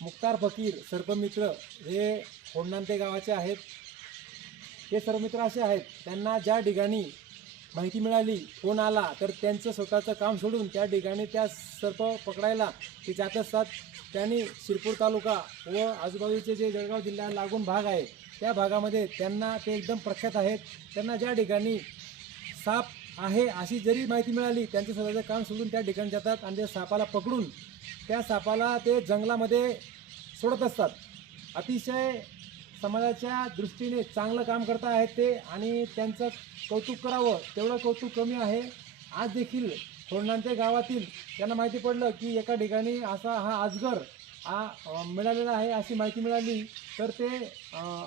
मुक्तार फकीर सर्पमित्र हे होंडांते गावाचे आहेत. हे सर्पमित्र असे आहेत. त्यांना ज्या ठिकाणी माहिती मिळाली फोन आला तर त्यांचं स्वतःचं काम सोडून त्या ठिकाणी त्या सर्प पकडायला ते जात असतात. त्यांनी शिरपूर तालुका व आजूबाजूचे जे जळगाव जिल्ह्याला लागून भाग आहे त्या भागामध्ये त्यांना ते एकदम प्रख्यात आहेत. त्यांना ज्या ठिकाणी साप आहे अशी जरी माहिती मिळाली त्यांचे स्वतःचं काम सोडून त्या ठिकाणी जातात आणि त्या सापाला पकडून त्या सापाला ते जंगलामध्ये सोडत असतात. अतिशय समाजाच्या दृष्टीने चांगलं काम करत आहेत ते आणि त्यांचं कौतुक करावं तेवढं कौतुक कमी आहे. आज देखील होरणांते गावातील त्यांना माहिती पडलं की एका ठिकाणी असा हा अजगर हा मिळालेला आहे अशी माहिती मिळाली. तर ते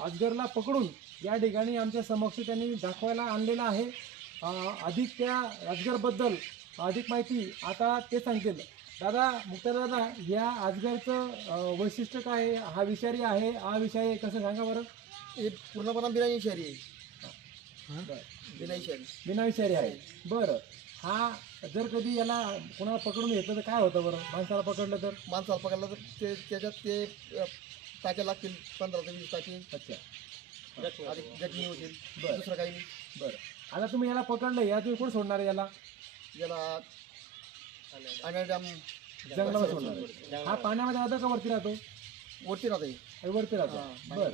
अजगरला पकडून या ठिकाणी आमच्या समक्ष त्यांनी दाखवायला आणलेलं आहे. अधिक त्या अजगरबद्दल अधिक माहिती आता ते सांगतील. दादा मुक्तार दादा या अजगरचं अ, वैशिष्ट्य काय आहे? हा विषारी आहे हा विषारी आहे कसं सांगा बरं? हे पूर्णपणे बिना विषारी आहे. बिना विषारी. बिना विषारी आहे. बरं हा जर कधी याला कोणाला पकडून घेतलं तर काय होतं बरं? माणसाला पकडलं तर? माणसाला पकडला तर ते त्याच्यात ते टाक्या लागतील पंधरा ते वीस टाके. अच्छा. जखमी होतील. बरं. दुसरं काही नाही. बरं. आता तुम्ही याला पकडलं या तुम्ही कोण सोडणार आहे याला. जंगलामध्ये सोडणार. हा पाण्यामध्ये राहतो का वरती राहतो? वरती राहते हे. वरती राहतो. बरं.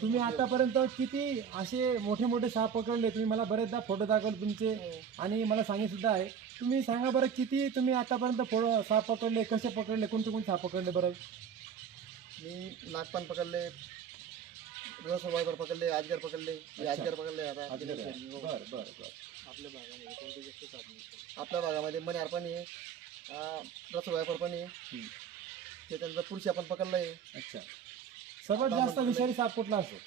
तुम्ही आतापर्यंत किती असे मोठे मोठे साप पकडले तुम्ही मला बरेचदा फोटो दाखवले तुमचे हो. आणि मला सांगित सुद्धा आहे. तुम्ही सांगा बरं किती तुम्ही आतापर्यंत फो साप पकडले कसे पकडले कोणते कोणते साप पकडले बरं? मी नागपान पकडले रस वायबर पकडले आजगर पकडले हे आजगर पकडले आता. बरं हो. बरं बरं आपल्या भागामध्ये कोणते जास्त साप नाही. आपल्या भागामध्ये मण्यार पण आहे रस वायपर पण आहे. हम्म. त्याच्यानंतर पुरुषी आपण पकडलंय. अच्छा. सर्वात जास्त विषारी साप कुठला असतो?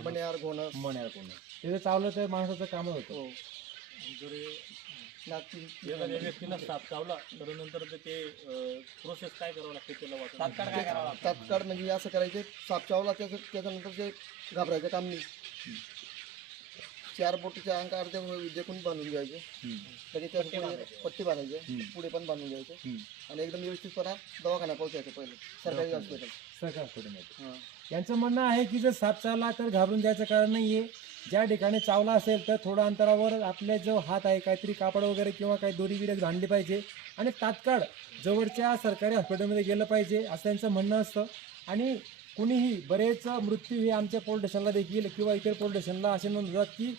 मण्यार घोणस. मण्यार कोण तिथे चावलं तर माणसाचं कामच होतं. हो. एखाद्या व्यक्तीला साप चावला तर नंतर ते- ते प्रोसेस काय करावं लागते त्याला वाचवण्यासाठी? तात्काळ काय करावं तात्काळ म्हणजे असं करायचे साप चावला त्याचं त्याच्यानंतर ते घाबरायचं काम नाही. चार बोटीच्या अंकार ते देखून बांधून घ्यायचे. लगेच त्याच्या पट्टी बांधायचे. पुढे पण बांधून घ्यायचे. आणि एकदम व्यवस्थितपणा दवाखान्यात पोहोचायचं पहिले. सरकारी हॉस्पिटल सरकार हॉस्पिटलमध्ये हां. यांचं म्हणणं आहे की जर साप चावला तर घाबरून जायचं कारण नाहीये. ज्या ठिकाणी चावला असेल तर थोड्या अंतरावर आपले जो हात आहे काहीतरी कापड वगैरे किंवा काही दोरी बिरी बांधली पाहिजे. आणि तात्काळ जवळच्या सरकारी हॉस्पिटलमध्ये गेलं पाहिजे असं त्यांचं म्हणणं असतं. आणि कुणीही बरेच मृत्यू हे आमच्या पोलीस स्टेशनला देखील किंवा इतर पोलीस स्टेशनला असे नोंदवतात की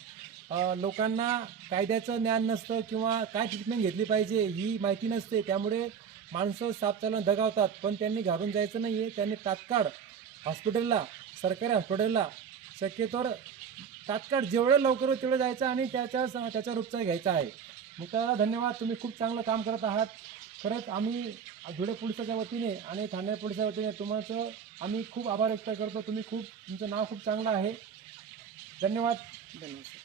लोकांना कायद्याचं ज्ञान नसतं किंवा काय ट्रीटमेंट घेतली पाहिजे ही माहिती नसते. त्यामुळे माणसं साप चालून दगावतात. पण त्यांनी घाबरून जायचं नाही आहे त्यांनी तात्काळ हॉस्पिटलला सरकारी हॉस्पिटलला शक्यतोवर तात्काळ जेवढं लवकर होईल तेवढं जायचं आणि त्याच्या त्याच्यावर उपचार घ्यायचा आहे. मित्राला धन्यवाद. तुम्ही खूप चांगलं काम करत आहात. खरंच आम्ही धुळे पोलिसाच्या वतीने आणि ठाणे पोलिसाच्या वतीने तुमचं आम्ही खूप आभार व्यक्त करतो. तुम्ही खूप तुमचं नाव खूप चांगलं आहे. धन्यवाद. धन्यवाद.